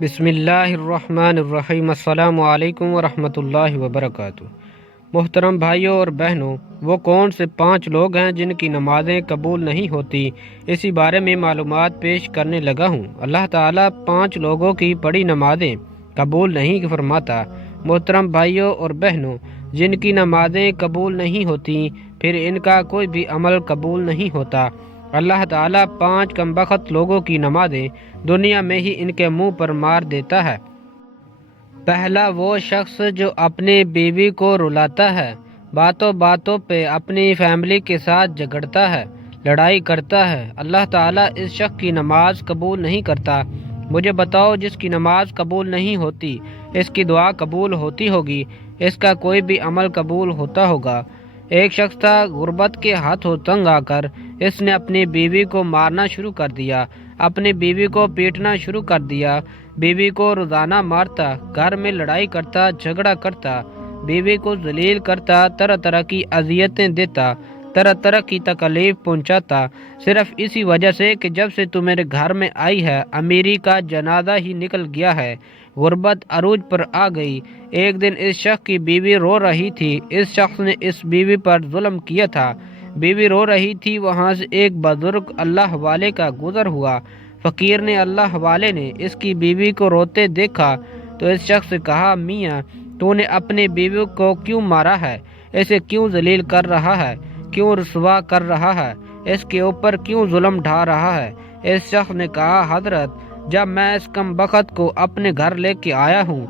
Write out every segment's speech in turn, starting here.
بسم اللہ الرحمن الرحیم۔ السلام علیکم ورحمۃ اللہ وبرکاتہ۔ محترم بھائیوں اور بہنوں، وہ کون سے 5 لوگ ہیں جن کی نمازیں قبول نہیں ہوتی، اسی بارے میں معلومات پیش کرنے لگا ہوں۔ اللہ تعالیٰ 5 لوگوں کی پڑھی نمازیں قبول نہیں فرماتا۔ محترم بھائیوں اور بہنوں، جن کی نمازیں قبول نہیں ہوتی، پھر ان کا کوئی بھی عمل قبول نہیں ہوتا۔ اللہ تعالیٰ 5 کمبخت لوگوں کی نمازیں دنیا میں ہی ان کے منہ پر مار دیتا ہے۔ پہلا وہ شخص جو اپنی بیوی کو رلاتا ہے، باتوں باتوں پہ اپنی فیملی کے ساتھ جھگڑتا ہے، لڑائی کرتا ہے، اللہ تعالیٰ اس شخص کی نماز قبول نہیں کرتا۔ مجھے بتاؤ، جس کی نماز قبول نہیں ہوتی، اس کی دعا قبول ہوتی ہوگی، اس کا کوئی بھی عمل قبول ہوتا ہوگا؟ ایک شخص تھا، غربت کے ہاتھوں تنگ آ کر اس نے اپنی بیوی کو مارنا شروع کر دیا، اپنی بیوی کو پیٹنا شروع کر دیا، بیوی کو روزانہ مارتا، گھر میں لڑائی کرتا، جھگڑا کرتا، بیوی کو ذلیل کرتا، طرح طرح کی اذیتیں دیتا، طرح طرح کی تکلیف پہنچاتا، صرف اسی وجہ سے کہ جب سے تو میرے گھر میں آئی ہے امیری کا جنازہ ہی نکل گیا ہے۔ غربت عروج پر آ گئی۔ ایک دن اس شخص کی بیوی رو رہی تھی، اس شخص نے اس بیوی پر ظلم کیا تھا، بیوی رو رہی تھی، وہاں سے ایک بزرگ اللہ والے کا گزر ہوا۔ فقیر نے اللہ والے نے اس کی بیوی کو روتے دیکھا تو اس شخص سے کہا، میاں تو نے اپنی بیوی کو کیوں مارا ہے؟ اسے کیوں ذلیل کر رہا ہے؟ کیوں رسوا کر رہا ہے؟ اس کے اوپر کیوں ظلم ڈھا رہا ہے؟ اس شخص نے کہا، حضرت جب میں اس کم بخت کو اپنے گھر لے کے آیا ہوں،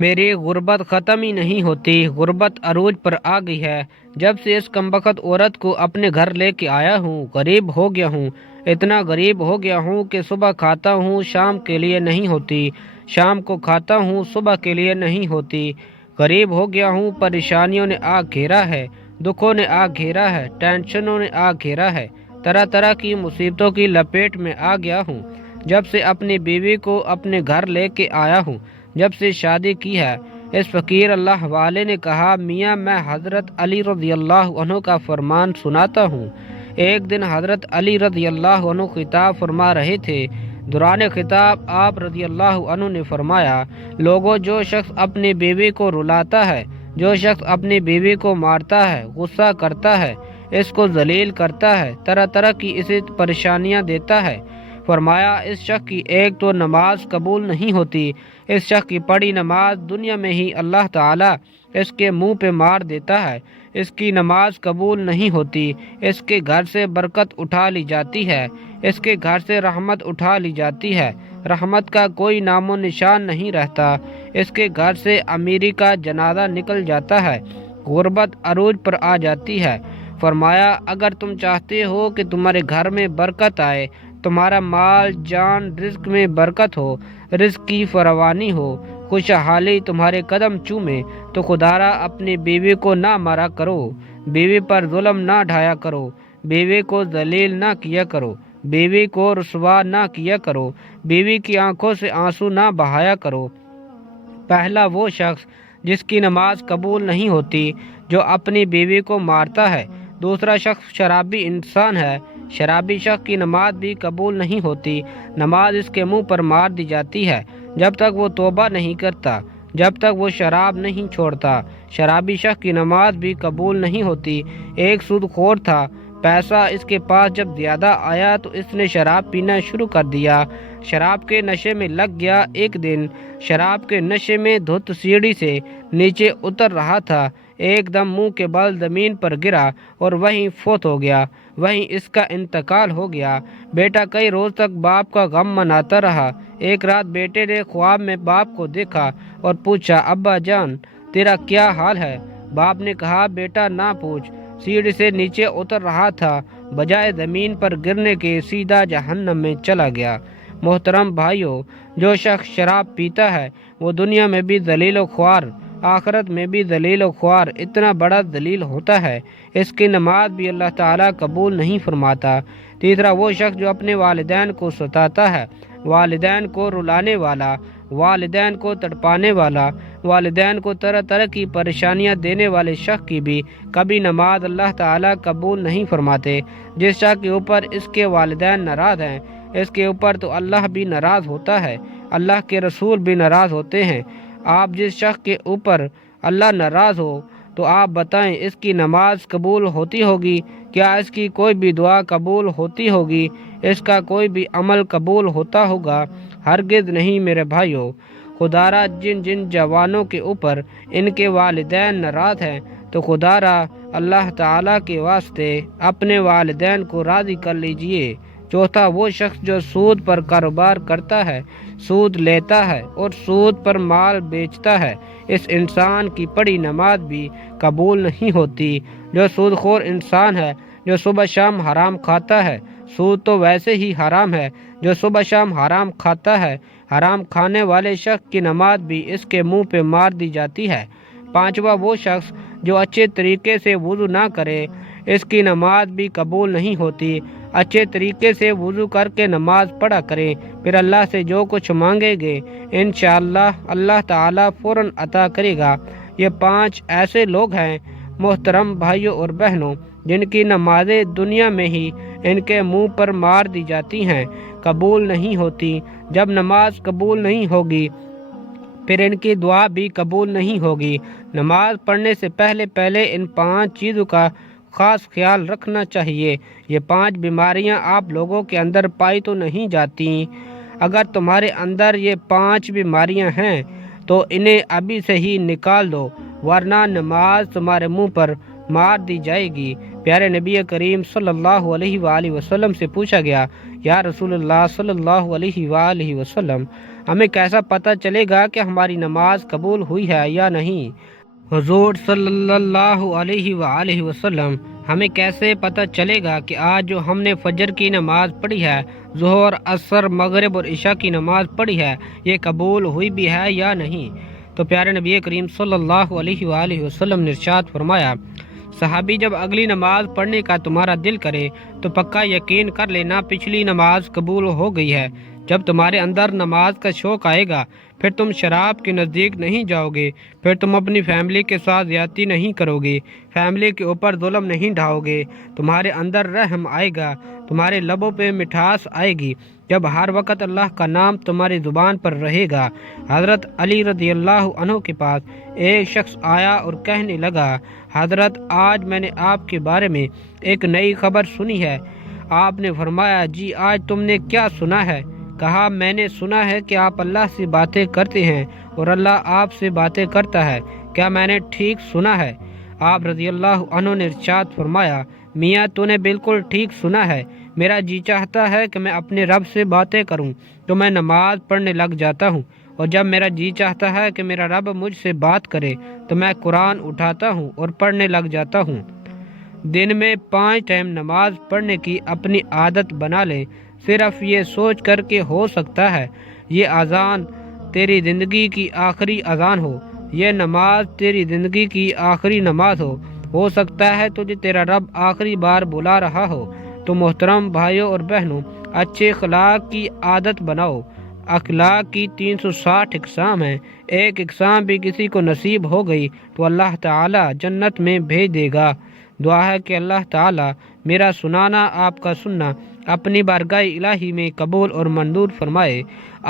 میری غربت ختم ہی نہیں ہوتی، غربت عروج پر آ گئی ہے۔ جب سے اس کمبخت عورت کو اپنے گھر لے کے آیا ہوں، غریب ہو گیا ہوں، اتنا غریب ہو گیا ہوں کہ صبح کھاتا ہوں شام کے لیے نہیں ہوتی، شام کو کھاتا ہوں صبح کے لیے نہیں ہوتی، غریب ہو گیا ہوں، پریشانیوں نے آ گھیرا ہے، دکھوں نے آ گھیرا ہے، ٹینشنوں نے آ گھیرا ہے، طرح طرح کی مصیبتوں کی لپیٹ میں آ گیا ہوں۔ جب سے اپنی بیوی کو اپنے گھر لے کے آیا ہوں، جب سے شادی کی ہے۔ اس فقیر اللہ والے نے کہا، میاں میں حضرت علی رضی اللہ عنہ کا فرمان سناتا ہوں۔ ایک دن حضرت علی رضی اللہ عنہ خطاب فرما رہے تھے۔ دوران خطاب آپ رضی اللہ عنہ نے فرمایا، لوگوں، جو شخص اپنی بیوی کو رلاتا ہے، جو شخص اپنی بیوی کو مارتا ہے، غصہ کرتا ہے، اس کو ذلیل کرتا ہے، طرح طرح کی اسے پریشانیاں دیتا ہے، فرمایا اس شخص کی ایک تو نماز قبول نہیں ہوتی، اس شخص کی پڑھی نماز دنیا میں ہی اللہ تعالیٰ اس کے منہ پہ مار دیتا ہے، اس کی نماز قبول نہیں ہوتی، اس کے گھر سے برکت اٹھا لی جاتی ہے، اس کے گھر سے رحمت اٹھا لی جاتی ہے، رحمت کا کوئی نام و نشان نہیں رہتا، اس کے گھر سے امیری کا جنازہ نکل جاتا ہے، غربت عروج پر آ جاتی ہے۔ فرمایا، اگر تم چاہتے ہو کہ تمہارے گھر میں برکت آئے، تمہارا مال جان رزق میں برکت ہو، رزق کی فراوانی ہو، خوشحالی تمہارے قدم چومے، تو خدارا اپنی بیوی کو نہ مارا کرو، بیوی پر ظلم نہ ڈھایا کرو، بیوی کو ذلیل نہ کیا کرو، بیوی کو رسوا نہ کیا کرو، بیوی کی آنکھوں سے آنسو نہ بہایا کرو۔ پہلا وہ شخص جس کی نماز قبول نہیں ہوتی، جو اپنی بیوی کو مارتا ہے۔ دوسرا شخص شرابی انسان ہے۔ شرابی شخص کی نماز بھی قبول نہیں ہوتی، نماز اس کے منہ پر مار دی جاتی ہے جب تک وہ توبہ نہیں کرتا، جب تک وہ شراب نہیں چھوڑتا۔ شرابی شخص کی نماز بھی قبول نہیں ہوتی۔ ایک سود خور تھا، پیسہ اس کے پاس جب زیادہ آیا تو اس نے شراب پینا شروع کر دیا، شراب کے نشے میں لگ گیا۔ ایک دن شراب کے نشے میں دھت سیڑھی سے نیچے اتر رہا تھا، ایک دم منہ کے بل زمین پر گرا اور وہیں فوت ہو گیا، وہیں اس کا انتقال ہو گیا۔ بیٹا کئی روز تک باپ کا غم مناتا رہا۔ ایک رات بیٹے نے خواب میں باپ کو دیکھا اور پوچھا، ابا جان تیرا کیا حال ہے؟ باپ نے کہا، بیٹا نہ پوچھ، سیڑھی سے نیچے اتر رہا تھا، بجائے زمین پر گرنے کے سیدھا جہنم میں چلا گیا۔ محترم بھائیوں، جو شخص شراب پیتا ہے وہ دنیا میں بھی ذلیل و خوار، آخرت میں بھی ذلیل و خوار، اتنا بڑا ذلیل ہوتا ہے، اس کی نماز بھی اللہ تعالیٰ قبول نہیں فرماتا۔ تیسرا وہ شخص جو اپنے والدین کو ستاتا ہے، والدین کو رلانے والا، والدین کو تڑپانے والا، والدین کو طرح طرح کی پریشانیاں دینے والے شخص کی بھی کبھی نماز اللہ تعالیٰ قبول نہیں فرماتے۔ جس شخص کے اوپر اس کے والدین ناراض ہیں، اس کے اوپر تو اللہ بھی ناراض ہوتا ہے۔ اللہ کے رسول بھی ناراض ہوتے ہیں۔ آپ جس شخص کے اوپر اللہ ناراض ہو تو آپ بتائیں اس کی نماز قبول ہوتی ہوگی؟ کیا اس کی کوئی بھی دعا قبول ہوتی ہوگی؟ اس کا کوئی بھی عمل قبول ہوتا ہوگا؟ ہرگز نہیں میرے بھائیوں۔ خدا را جن جن جوانوں کے اوپر ان کے والدین ناراض ہیں تو خدا را اللہ تعالیٰ کے واسطے اپنے والدین کو راضی کر لیجئے۔ چوتھا، وہ شخص جو سود پر کاروبار کرتا ہے، سود لیتا ہے اور سود پر مال بیچتا ہے، اس انسان کی پڑھی نماز بھی قبول نہیں ہوتی۔ جو سود خور انسان ہے، جو صبح شام حرام کھاتا ہے، سود تو ویسے ہی حرام ہے، جو صبح شام حرام کھاتا ہے، حرام کھانے والے شخص کی نماز بھی اس کے منہ پہ مار دی جاتی ہے۔ پانچواں، وہ شخص جو اچھے طریقے سے وضو نہ کرے، اس کی نماز بھی قبول نہیں ہوتی۔ اچھے طریقے سے وضو کر کے نماز پڑھا کریں، پھر اللہ سے جو کچھ مانگے گے انشاءاللہ اللہ تعالیٰ فوراً عطا کرے گا۔ یہ 5 ایسے لوگ ہیں محترم بھائیوں اور بہنوں جن کی نمازیں دنیا میں ہی ان کے منہ پر مار دی جاتی ہیں، قبول نہیں ہوتی۔ جب نماز قبول نہیں ہوگی پھر ان کی دعا بھی قبول نہیں ہوگی۔ نماز پڑھنے سے پہلے ان 5 چیزوں کا خاص خیال رکھنا چاہیے۔ یہ 5 بیماریاں آپ لوگوں کے اندر پائی تو نہیں جاتی۔ اگر تمہارے اندر یہ 5 بیماریاں ہیں تو انہیں ابھی سے ہی نکال دو، ورنہ نماز تمہارے منہ پر مار دی جائے گی۔ پیارے نبی کریم صلی اللہ علیہ وآلہ وسلم سے پوچھا گیا، یا رسول اللہ صلی اللہ علیہ وآلہ وسلم، ہمیں کیسا پتہ چلے گا کہ ہماری نماز قبول ہوئی ہے یا نہیں؟ حضور صلی اللہ علیہ وآلہ وسلم، ہمیں کیسے پتہ چلے گا کہ آج جو ہم نے فجر کی نماز پڑھی ہے، ظہر، عصر، مغرب اور عشاء کی نماز پڑھی ہے، یہ قبول ہوئی بھی ہے یا نہیں؟ تو پیارے نبی کریم صلی اللہ علیہ وآلہ وسلم نے ارشاد فرمایا، صحابی، جب اگلی نماز پڑھنے کا تمہارا دل کرے تو پکا یقین کر لینا پچھلی نماز قبول ہو گئی ہے۔ جب تمہارے اندر نماز کا شوق آئے گا پھر تم شراب کے نزدیک نہیں جاؤ گے، پھر تم اپنی فیملی کے ساتھ زیادتی نہیں کرو گے، فیملی کے اوپر ظلم نہیں ڈھاؤ گے، تمہارے اندر رحم آئے گا، تمہارے لبوں پہ مٹھاس آئے گی، جب ہر وقت اللہ کا نام تمہاری زبان پر رہے گا۔ حضرت علی رضی اللہ عنہ کے پاس ایک شخص آیا اور کہنے لگا، حضرت، آج میں نے آپ کے بارے میں ایک نئی خبر سنی ہے۔ آپ نے فرمایا، جی، آج تم نے کیا سنا ہے؟ کہا، میں نے سنا ہے کہ آپ اللہ سے باتیں کرتے ہیں اور اللہ آپ سے باتیں کرتا ہے، کیا میں نے ٹھیک سنا ہے؟ آپ رضی اللہ عنہ نے ارشاد فرمایا، میاں تو نے بالکل ٹھیک سنا ہے، میرا جی چاہتا ہے کہ میں اپنے رب سے باتیں کروں تو میں نماز پڑھنے لگ جاتا ہوں، اور جب میرا جی چاہتا ہے کہ میرا رب مجھ سے بات کرے تو میں قرآن اٹھاتا ہوں اور پڑھنے لگ جاتا ہوں۔ دن میں 5 ٹائم نماز پڑھنے کی اپنی عادت بنا لیں، صرف یہ سوچ کر کے ہو سکتا ہے یہ اذان تیری زندگی کی آخری اذان ہو، یہ نماز تیری زندگی کی آخری نماز ہو سکتا ہے تجھے تیرا رب آخری بار بلا رہا ہو۔ تو محترم بھائیوں اور بہنوں، اچھے اخلاق کی عادت بناؤ۔ اخلاق کی 360 اقسام ہیں، ایک اقسام بھی کسی کو نصیب ہو گئی تو اللہ تعالی جنت میں بھیج دے گا۔ دعا ہے کہ اللہ تعالی میرا سنانا، آپ کا سننا اپنی بارگاہ الہی میں قبول اور منظور فرمائے،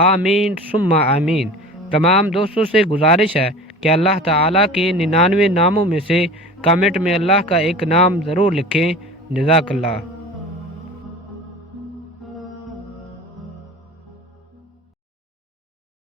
آمین ثم آمین۔ تمام دوستوں سے گزارش ہے کہ اللہ تعالیٰ کے 99 ناموں میں سے کمنٹ میں اللہ کا ایک نام ضرور لکھیں۔ جزاک اللہ۔